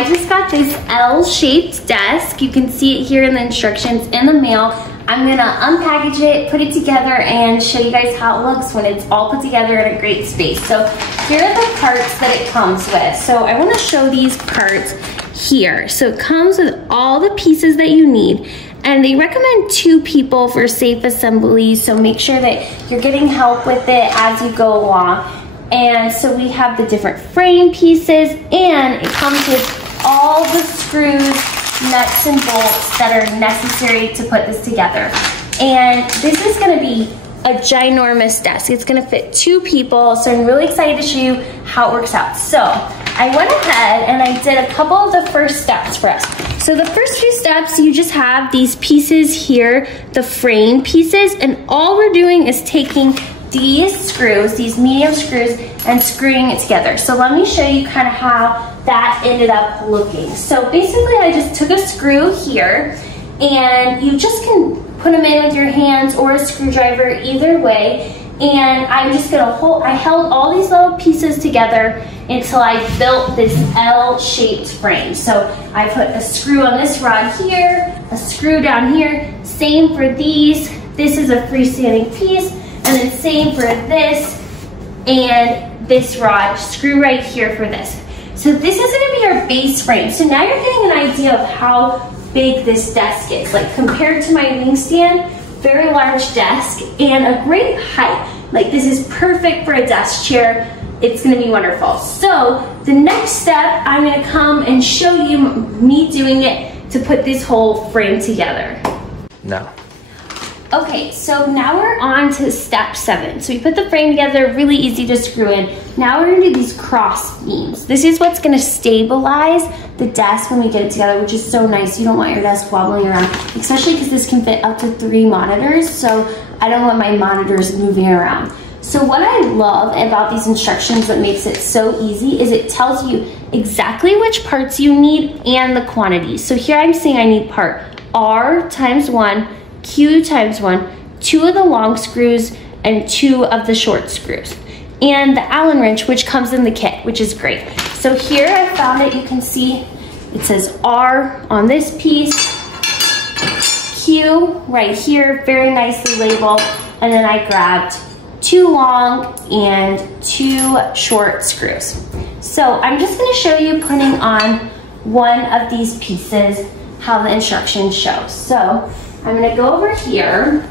I just got this L-shaped desk. You can see it here in the instructions in the mail. I'm gonna unpackage it, put it together, and show you guys how it looks when it's all put together in a great space. So here are the parts that it comes with. So I wanna show these parts here. So it comes with all the pieces that you need, and they recommend 2 people for safe assembly, so make sure that you're getting help with it as you go along. And so we have the different frame pieces, and it comes with all the screws, nuts, and bolts that are necessary to put this together. And this is gonna be a ginormous desk. It's gonna fit 2 people, so I'm really excited to show you how it works out. So I went ahead and I did a couple of the first steps for us. So the first few steps, you just have these pieces here, the frame pieces, and all we're doing is taking these screws, these medium screws, and screwing it together. So let me show you kind of how that ended up looking. So basically I just took a screw here, and you just can put them in with your hands or a screwdriver, either way. And I'm just gonna I held all these little pieces together until I built this L-shaped frame. So I put a screw on this rod here, a screw down here, same for these. This is a freestanding piece, and then same for this and this rod, screw right here for this. So this is gonna be our base frame. So now you're getting an idea of how big this desk is. Like compared to my wingstand, very large desk and a great height. Like this is perfect for a desk chair. It's gonna be wonderful. So the next step, I'm gonna come and show you me doing it to put this whole frame together. No. Okay, so now we're on to step 7. So we put the frame together, really easy to screw in. Now we're gonna do these cross beams. This is what's gonna stabilize the desk when we get it together, which is so nice. You don't want your desk wobbling around, especially because this can fit up to 3 monitors, so I don't want my monitors moving around. So what I love about these instructions that makes it so easy is it tells you exactly which parts you need and the quantity. So here I'm saying I need part R times 1, Q times 1, 2 of the long screws, and 2 of the short screws. And the Allen wrench, which comes in the kit, which is great. So here I found it, you can see it says R on this piece, Q right here, very nicely labeled, and then I grabbed 2 long and 2 short screws. So I'm just gonna show you putting on one of these pieces, how the instructions show. So I'm gonna go over here,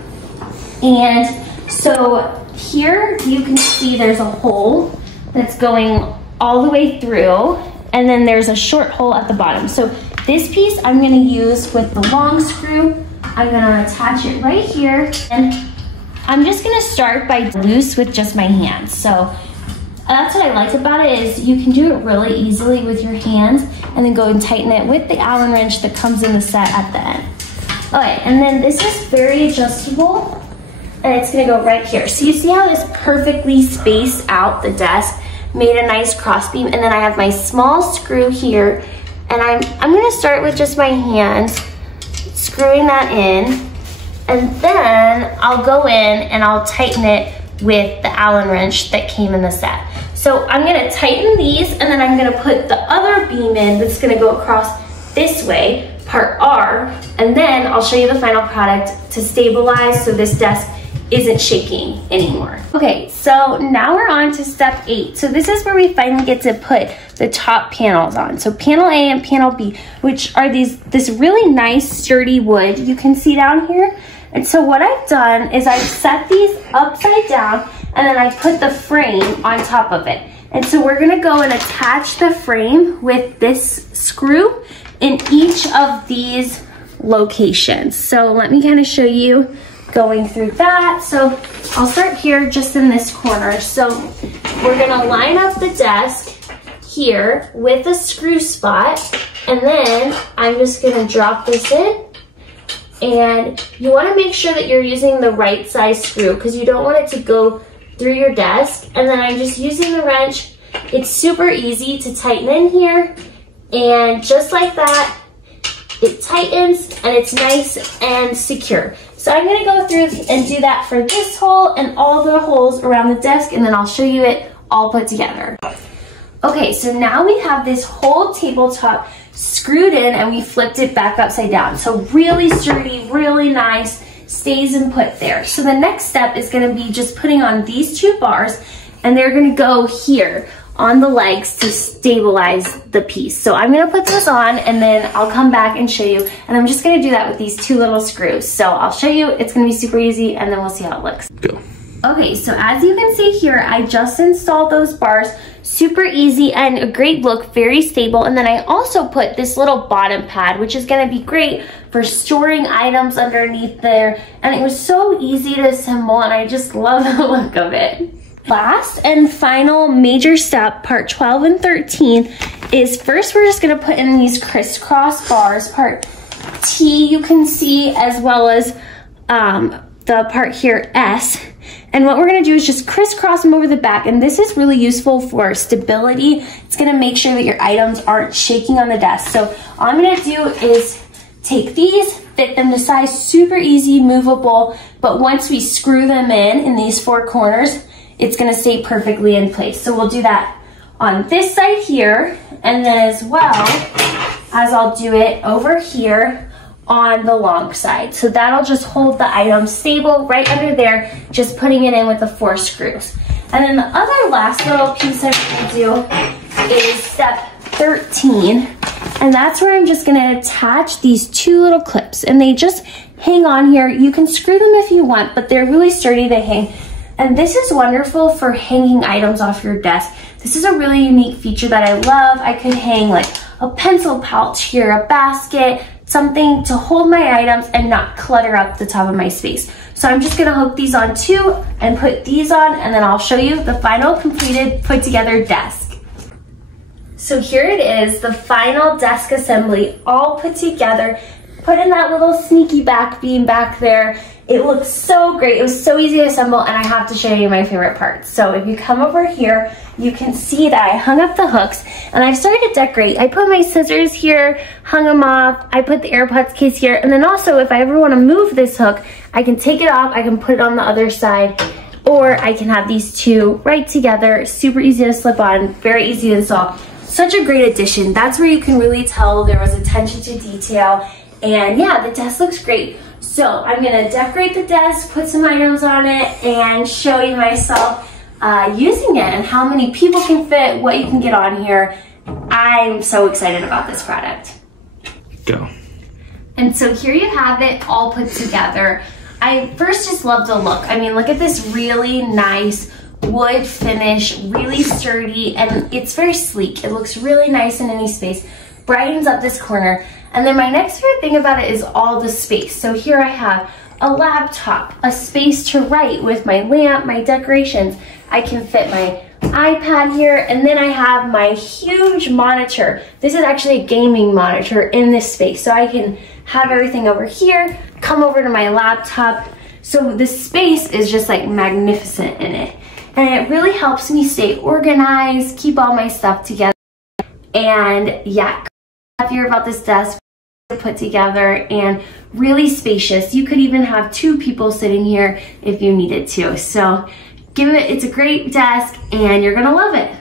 and so here you can see there's a hole that's going all the way through, and then there's a short hole at the bottom. So this piece I'm gonna use with the long screw. I'm gonna attach it right here, and I'm just gonna start by loose with just my hands. So that's what I like about it, is you can do it really easily with your hands, and then go and tighten it with the Allen wrench that comes in the set at the end. Okay, and then this is very adjustable, and it's gonna go right here. So you see how this perfectly spaced out the desk, made a nice cross beam, and then I have my small screw here, and I'm gonna start with just my hands, screwing that in, and then I'll go in and I'll tighten it with the Allen wrench that came in the set. So I'm gonna tighten these, and then I'm gonna put the other beam in that's gonna go across this way, part R, and then I'll show you the final product to stabilize so this desk isn't shaking anymore. Okay, so now we're on to step 8. So this is where we finally get to put the top panels on. So panel A and panel B, which are this really nice sturdy wood you can see down here. And so what I've done is I've set these upside down, and then I put the frame on top of it. And so we're gonna go and attach the frame with this screw in each of these locations. So let me kind of show you going through that. So I'll start here just in this corner. So we're gonna line up the desk here with a screw spot, and then I'm just gonna drop this in. And you wanna make sure that you're using the right size screw, because you don't want it to go through your desk. And then I'm just using the wrench. It's super easy to tighten in here, and just like that, it tightens and it's nice and secure. So I'm gonna go through and do that for this hole and all the holes around the desk, and then I'll show you it all put together. Okay, so now we have this whole tabletop screwed in and we flipped it back upside down. So really sturdy, really nice, stays and put there. So the next step is gonna be just putting on these 2 bars, and they're gonna go here on the legs to stabilize the piece. So I'm gonna put this on and then I'll come back and show you. And I'm just gonna do that with these 2 little screws. So I'll show you, it's gonna be super easy, and then we'll see how it looks. Go. Okay, so as you can see here, I just installed those bars. Super easy and a great look, very stable. And then I also put this little bottom pad, which is gonna be great for storing items underneath there. And it was so easy to assemble, and I just love the look of it. Last and final major step, part 12 and 13, is first we're just gonna put in these crisscross bars, part T you can see, as well as the part here, S. And what we're gonna do is just crisscross them over the back, and this is really useful for stability. It's gonna make sure that your items aren't shaking on the desk. So all I'm gonna do is take these, fit them to size, super easy, movable, but once we screw them in these 4 corners, it's gonna stay perfectly in place. So we'll do that on this side here, and then as well as I'll do it over here on the long side. So that'll just hold the item stable right under there, just putting it in with the 4 screws. And then the other last little piece I'm gonna do is step 13. And that's where I'm just gonna attach these 2 little clips, and they just hang on here. You can screw them if you want, but they're really sturdy, they hang. And this is wonderful for hanging items off your desk. This is a really unique feature that I love. I could hang like a pencil pouch here, a basket, something to hold my items and not clutter up the top of my space. So I'm just gonna hook these on too and put these on, and then I'll show you the final completed put together desk. So here it is, the final desk assembly all put together. Put in that little sneaky back beam back there. It looks so great. It was so easy to assemble, and I have to show you my favorite parts. So if you come over here, you can see that I hung up the hooks, and I've started to decorate. I put my scissors here, hung them off. I put the AirPods case here, and then also if I ever want to move this hook, I can take it off, I can put it on the other side, or I can have these 2 right together. Super easy to slip on, very easy to install. Such a great addition. That's where you can really tell there was attention to detail. And yeah, the desk looks great. So I'm gonna decorate the desk, put some items on it, and show you myself using it and how many people can fit, what you can get on here. I'm so excited about this product. Go. And so here you have it all put together. I first just love the look. I mean, look at this really nice wood finish, really sturdy, and it's very sleek. It looks really nice in any space. Brightens up this corner. And then my next favorite thing about it is all the space. So here I have a laptop, a space to write with my lamp, my decorations. I can fit my iPad here, and then I have my huge monitor. This is actually a gaming monitor in this space. So I can have everything over here, come over to my laptop. So the space is just like magnificent in it. And it really helps me stay organized, keep all my stuff together. And yeah, happier about this desk put together and really spacious. You could even have 2 people sitting here if you needed to. So it's a great desk and you're gonna love it.